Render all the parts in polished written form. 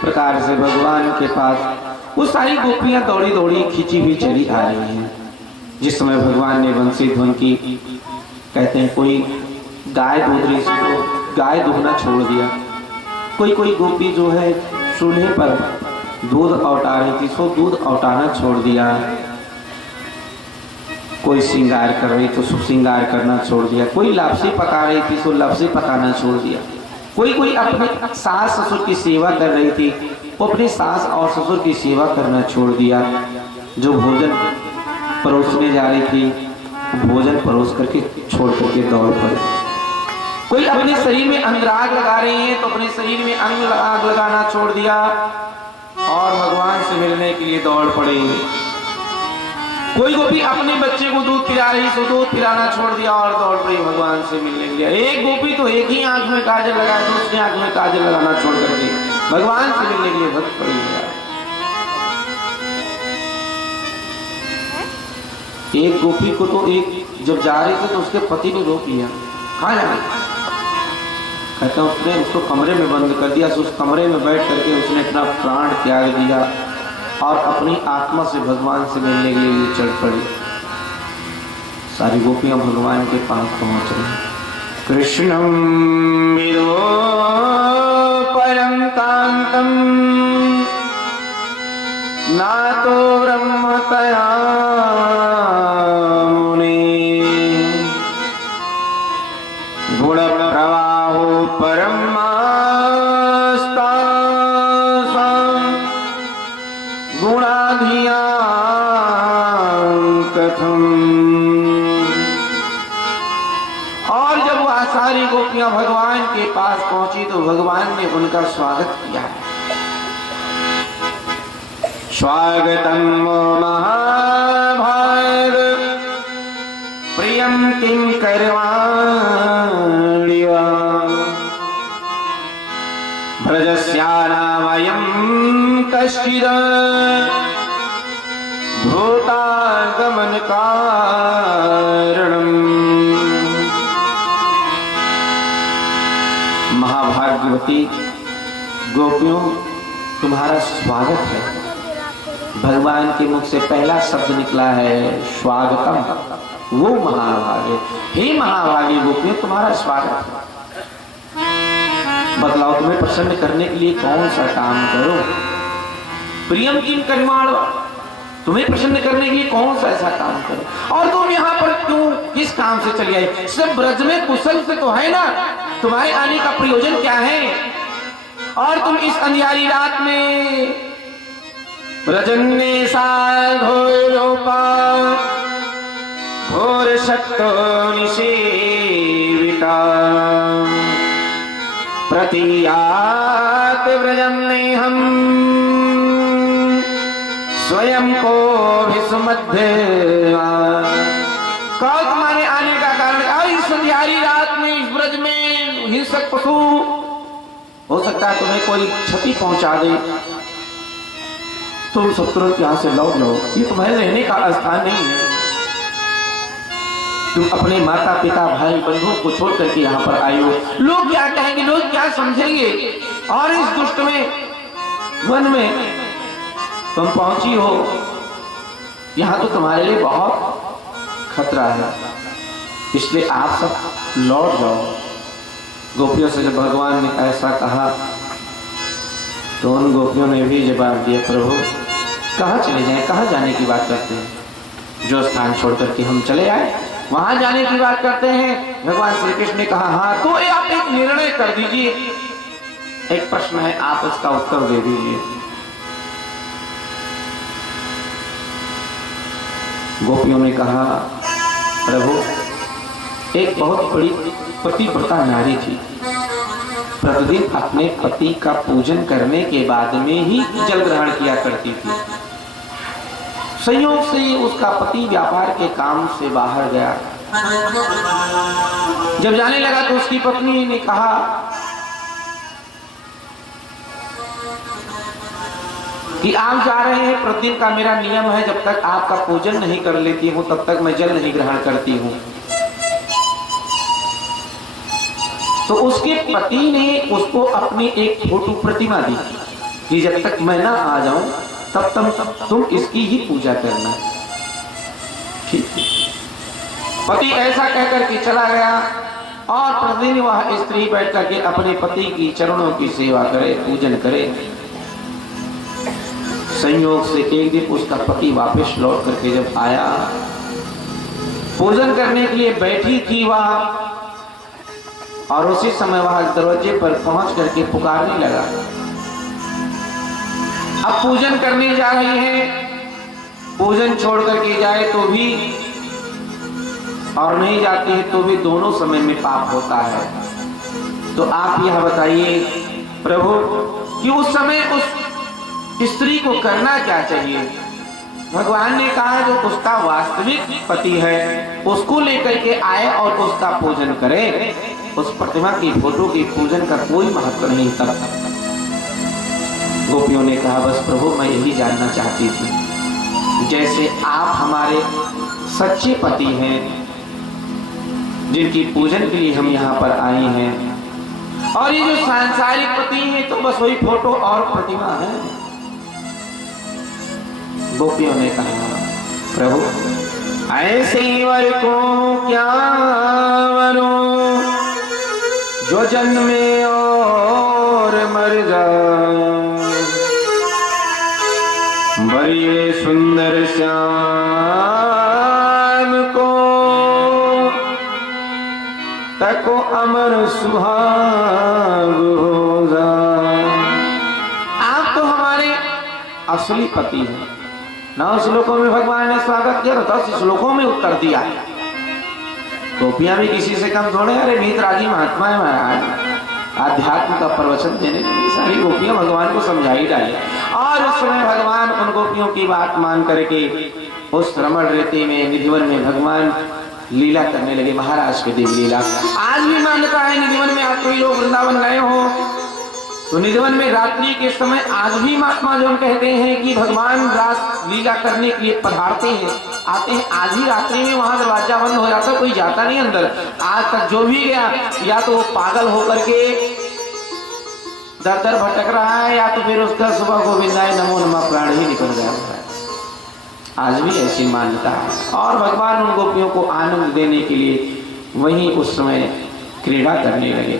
प्रकार से भगवान के पास वो सारी गोपियां दौड़ी दौड़ी खींची हुई चली आ रही हैं। जिस समय भगवान ने बंसी ध्वन की, कहते हैं कोई गाय दूध रही थी तो गाय दूधना छोड़ दिया, कोई गोपी जो है चूल्हे पर दूध औटा रही थी सो दूध औटाना छोड़ दिया, कोई श्रृंगार कर रही तो श्रृंगार करना छोड़ दिया, कोई लापसी पका रही थी तो लापसी पकाना छोड़ दिया, कोई अपने सास ससुर की सेवा कर रही थी वो अपनी सास और ससुर की सेवा करना छोड़ दिया। जो भोजन परोसने जा रही थी भोजन परोस करके छोड़ करके दौड़ पड़े। कोई अपने शरीर में अंगराग लगा रही है तो अपने शरीर में अंगराग लगाना छोड़ दिया और भगवान से मिलने के लिए दौड़ पड़ी। कोई गोपी अपने बच्चे को दूध पिला रही तो दूध पिलाना छोड़ दिया और दौड़ पड़ी भगवान से मिलने के लिए। एक गोपी तो एक ही आंख में काजल लगाया, दूसरी आंख में काजल लगाना छोड़ करके भगवान से मिलने के लिए भक्त पड़ी। एक गोपी को तो एक जब जा रही थी तो उसके पति ने रोक लिया, कहाँ जा रही? कहता उसने उसको कमरे में बंद कर दिया, उस कमरे में बैठ करके उसने अपना प्राण त्याग दिया और अपनी आत्मा से भगवान से मिलने के लिए चढ़ पड़ी। सारी गोपियां भगवान के पास पहुंच रही। कृष्णम विदो परम कांतम नातो ब्रह्मतया मुनि गुण प्रवाहो परम गुणाधिया कथम। और जब वह सारी गोपियां भगवान के पास पहुंची तो भगवान ने उनका स्वागत किया। स्वागतम महाभाग प्रियम किम करवाणि वा ब्रजस्यानामयं कश्चिद भूतागमन कारणम। महाभाग्यवती गोपियों तुम्हारा स्वागत है। भगवान के मुख से पहला शब्द निकला है स्वागतम, वो महाभाग्य। हे महाभाग्य गोपियों तुम्हारा स्वागत है। बतलाओ तुम्हें प्रसन्न करने के लिए कौन सा काम करो? प्रियम किम करिमाण, तुम्हें प्रसन्न करने के लिए कौन सा ऐसा काम करो? और तुम यहाँ पर क्यों, किस काम से चली आई? सब ब्रज में कुशल से तो है ना? तुम्हारे आने का प्रयोजन क्या है? और तुम इस अंधियारी रात में ब्रजन्ने साधोरोपा घोर शक्तो निषेविता प्रतीयात ब्रजन्ने हम स्वयं को भी सुमध्य। कहो तुम्हारे आने का कारण? इस संध्यारी रात में इस ब्रज में हिंसक पशु हो सकता है तुम्हें कोई क्षति पहुंचा दे, तुम सब तुरंत यहाँ से लौट लो। ये तुम्हारे रहने का स्थान नहीं है। तुम अपने माता पिता भाई बंधुओं को छोड़ करके यहाँ पर आई हो। लोग क्या कहेंगे, लोग क्या समझेंगे? और इस दुष्ट में वन में तुम पहुंची हो, यहाँ तो तुम्हारे लिए बहुत खतरा है, इसलिए आप सब लौट जाओ। गोपियों से जब भगवान ने ऐसा कहा तो उन गोपियों ने भी जवाब दिया, प्रभु कहाँ चले जाएं, कहाँ जाने की बात करते हैं? जो स्थान छोड़ करके हम चले आए वहां जाने की बात करते हैं। भगवान श्री कृष्ण ने कहा हाँ तो आप एक निर्णय कर दीजिए, एक प्रश्न है आप इसका उत्तर दे दीजिए। गोपियों ने कहा प्रभु एक बहुत बड़ी पतिव्रता नारी थी, प्रतिदिन अपने पति का पूजन करने के बाद में ही जल ग्रहण किया करती थी। संयोग से उसका पति व्यापार के काम से बाहर गया। जब जाने लगा तो उसकी पत्नी ने कहा कि आप जा रहे हैं, प्रतिदिन का मेरा नियम है जब तक आपका पूजन नहीं कर लेती हूँ तब तक मैं जल नहीं ग्रहण करती हूँ। तो उसके पति ने उसको अपनी एक फोटो प्रतिमा दी कि जब तक मैं ना आ जाऊं तब तुम इसकी ही पूजा करना। ठीक है। पति ऐसा कहकर के चला गया और प्रतिदिन वह स्त्री बैठ करके अपने पति की चरणों की सेवा करे, पूजन करे। संयोग से एक दिन उसका पति वापस लौट करके जब आया, पूजन करने के लिए बैठी थी वह, और उसी समय वह दरवाजे पर पहुंच करके पुकारने लगा। अब पूजन करने जा रही है, पूजन छोड़ करके जाए तो भी और नहीं जाती है तो भी दोनों समय में पाप होता है। तो आप यह बताइए प्रभु कि उस समय उस स्त्री को करना क्या चाहिए? भगवान ने कहा जो उसका वास्तविक पति है उसको लेकर के आए और उसका पूजन करे। उस प्रतिमा की फोटो की पूजन का कोई महत्व नहीं था। गोपियों ने कहा बस प्रभु मैं यही जानना चाहती थी, जैसे आप हमारे सच्चे पति हैं जिनकी पूजन के लिए हम यहाँ पर आए हैं, और ये जो सांसारिक पति हैं तो बस वही फोटो और प्रतिमा है। गोपियों ने कहा प्रभु ऐसे वर को क्या वरो जो जन्मे और मर जाए, बड़े सुंदर श्याम को तको अमर सुहाग हो जाए। आप तो हमारे असली पति हैं। 9 श्लोकों में भगवान ने स्वागत किया, 10 श्लोकों में उत्तर दिया। गोपियां भी किसी से कम थोड़े। अरे वीतरागी महात्मा है महाराज, आध्यात्म का प्रवचन देने के लिए सारी गोपियां भगवान को समझा ही डाली। और उस समय भगवान उन गोपियों की बात मान करके उस रमण रेती में निधिवन में भगवान लीला करने लगे, महाराज के देव लीला। आज भी मान्यता है निधिवन में आप कोई लोग वृंदावन गए हो तो निधिवन में रात्रि के समय आज भी महात्मा जो कहते हैं कि भगवान रास लीला करने के लिए पधारते हैं, आते हैं। आज भी रात्रि में वहां दरवाजा बंद हो जाता, कोई जाता नहीं अंदर। आज तक जो भी गया या तो वो पागल होकर के दर दर भटक रहा है, या तो फिर उसका सुबह गोविंदाय नमो नमः प्राण ही निकल गया है। आज भी ऐसी मान्यता है। और भगवान उन गोपियों को आनंद देने के लिए वहीं उस समय क्रीड़ा करने लगे।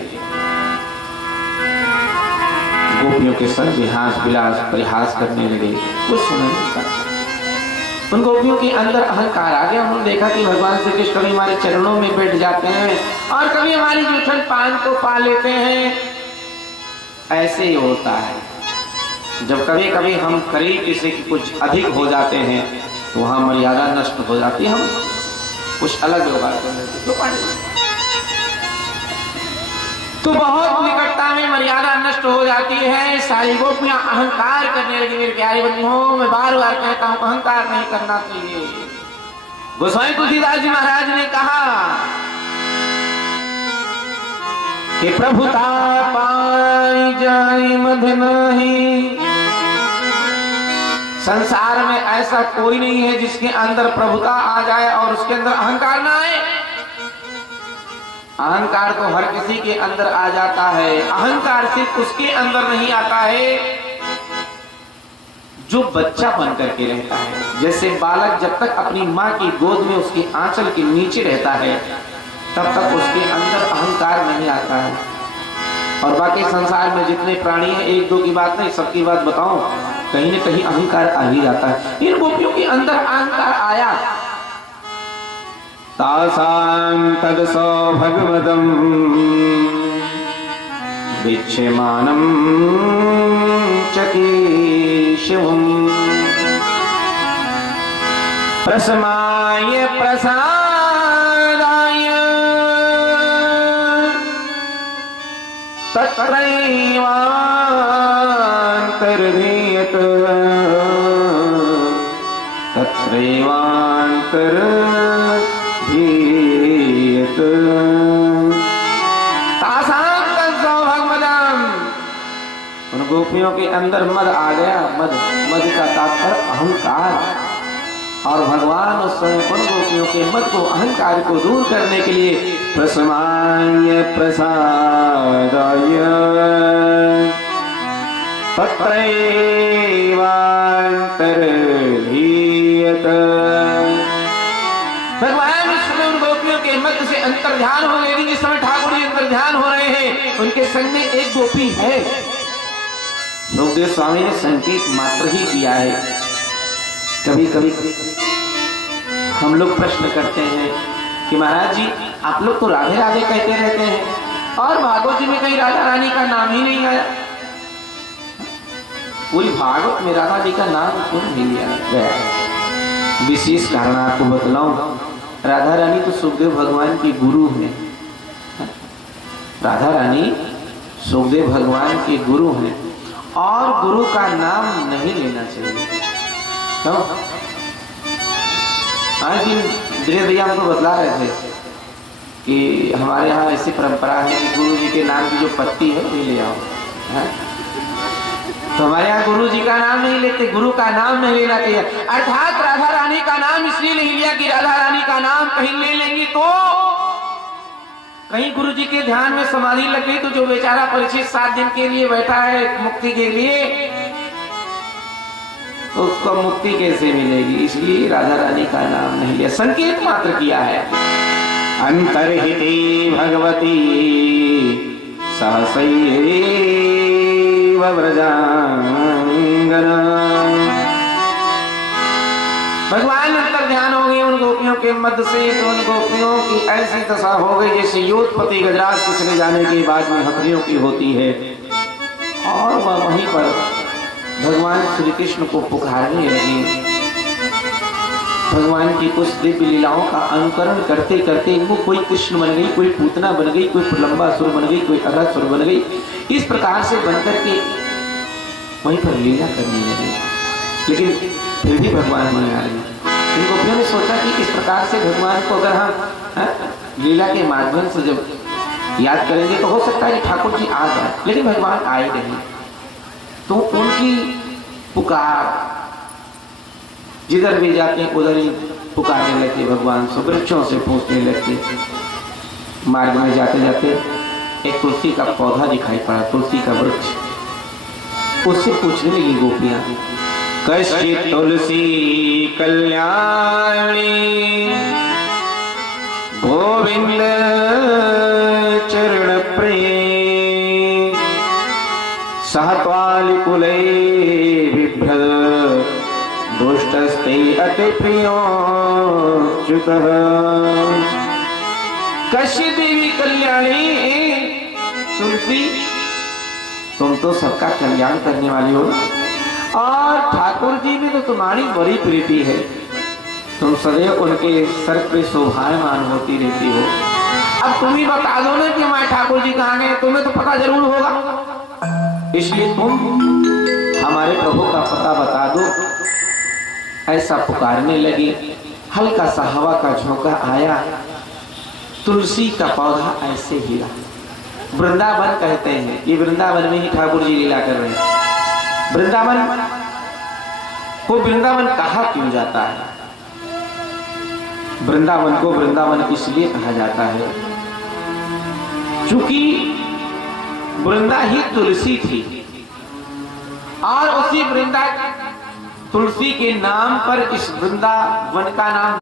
गोपियों के संग विहास विलास परिहास करने लगे। कुछ समय उन गोपियों के अंदर अहंकार आ गया। उन्होंने देखा कि भगवान श्री कृष्ण कभी हमारे चरणों में बैठ जाते हैं और कभी हमारी जूठन पान को पा लेते हैं। ऐसे ही होता है। जब कभी कभी हम करीब किसी की कुछ अधिक हो जाते हैं तो वहां मर्यादा नष्ट हो जाती है। हम कुछ अलग व्यवहार कर लेते तो बहुत निकटता में मर्यादा नष्ट हो जाती है। सारी गोपियां अहंकार करने लगी। मेरे प्यारे बंधुओं, मैं बार बार कहता हूं अहंकार नहीं करना चाहिए। गोसाई तुलसीदास जी महाराज ने कहा कि प्रभुता पाई जाई मध नहीं। संसार में ऐसा कोई नहीं है जिसके अंदर प्रभुता आ जाए और उसके अंदर अहंकार ना आए। अहंकार तो हर किसी के अंदर आ जाता है। अहंकार सिर्फ उसके अंदर नहीं आता है जो बच्चा बन करके रहता है। जैसे बालक जब तक अपनी माँ की गोद में उसके आंचल के नीचे रहता है तब तक उसके अंदर अहंकार नहीं आता है। और बाकी संसार में जितने प्राणी हैं, एक दो की बात नहीं, सबकी बात बताऊं, कहीं न कहीं अहंकार आ ही जाता है। इन गोपियों के अंदर अहंकार आया। तासां तदसो भगवदं विच्छमानं च केशवं प्रसमाय प्रसादाय तत्रैवान्तर्धीयत उन गोपियों के अंदर मद आ गया। मद का तात्पर्य अहंकार। और भगवान उस समय उन गोपियों के मद को, अहंकार को दूर करने के लिए प्रसमाय प्रसादाय तत्रैवान्तर्लीयत। भगवान विष्णु उन गोपियों के मध्य से अंतर्ध्यान हो गए। जिस समय ठाकुर जी अंतर्ध्यान हो रहे हैं, उनके संग में एक गोपी है। सुखदेव स्वामी ने संकेत मात्र ही दिया है। कभी कभी हम लोग प्रश्न करते हैं कि महाराज जी, आप लोग तो राधे राधे कहते रहते हैं और भागवत जी में कहीं राधा रानी का नाम ही नहीं आया। पूरी भागवत में राधा जी का नाम क्यों नहीं लिया गया? विशेष कारण आपको बतलाऊं। राधा रानी तो सुखदेव भगवान की गुरु हैं। राधा रानी सुखदेव भगवान के गुरु हैं और गुरु का नाम नहीं लेना चाहिए। क्यों? आज दिन धीरे भैया हमको बतला रहे थे कि हमारे यहाँ ऐसी परंपरा है कि गुरु जी के नाम की जो पत्ती है वो ले आओ। तो हमारे यहाँ गुरु जी का नाम नहीं लेते, गुरु का नाम नहीं लेना चाहिए। अर्थात राधा रानी का नाम इसलिए नहीं लिया कि राधा रानी का नाम कहीं ले लेंगे तो कहीं गुरु जी के ध्यान में समाधि लग गई तो जो बेचारा परीक्षित 7 दिन के लिए बैठा है मुक्ति के लिए, तो उसको मुक्ति कैसे मिलेगी? इसलिए राधा रानी का नाम नहीं लिया, संकेत मात्र किया है। अंतर्हिते भगवती सहसैव व्रजांगना। भगवान अंतर ध्यान हो गए उन गोपियों के मध्य से। तो उन गोपियों की ऐसी दशा हो गई जैसे योधपति गजराज के चले जाने के बाद में हथनियों की होती है। और वह वहीं पर भगवान श्री कृष्ण को पुकारने लगी। भगवान की कुछ दिव्य लीलाओं का अनुकरण करते करते वो कोई कृष्ण बन गई, कोई पूतना बन गई, कोई प्रलंबासुर बन गई, कोई अघासुर बन गई। इस प्रकार से बनकर के वहीं पर लीला करने लगी। लेकिन फिर भी भगवान नहीं आ रहे। इन गोपियों ने सोचा कि इस प्रकार से भगवान को अगर हम लीला के माध्यम से जब याद करेंगे तो हो सकता है कि ठाकुर जी आ जाए, लेकिन भगवान आए नहीं। तो उनकी पुकार जिधर भी जाते हैं उधर ही पुकारने लगते भगवान से, वृक्षों से पूछने लगते। मार्ग में जाते जाते एक तुलसी का पौधा दिखाई पड़ा, तुलसी का वृक्ष। उससे पूछने लगी गोपियां, कश्चित् तुलसी कल्याणी गोविंद चरण प्रेम सहत्वालिकुले बिभ्रद दुष्टस्ते अति प्रियोच्युतः। कश्यप देवी कल्याणी, तुलसी तुम तो सबका कल्याण करने वाली हो और ठाकुर जी में तो तुम्हारी बड़ी प्रीति है। तुम सदैव उनके सर पे शोभायमान होती रहती हो। अब तुम ही बता दो ना कि हमारे ठाकुर जी कहाँ गए, तुम्हें तो पता जरूर होगा। इसलिए तुम हमारे प्रभु का पता बता दो। ऐसा पुकारने लगी। हल्का सा हवा का झोंका आया, तुलसी का पौधा ऐसे हिला। वृंदावन कहते हैं, ये वृंदावन में ही ठाकुर जी लीला कर रहे हैं। वृंदावन को वृंदावन कहा क्यों जाता है? वृंदावन को वृंदावन इसलिए कहा जाता है क्योंकि वृंदा ही तुलसी थी और उसी वृंदा तुलसी के नाम पर इस वृंदावन का नाम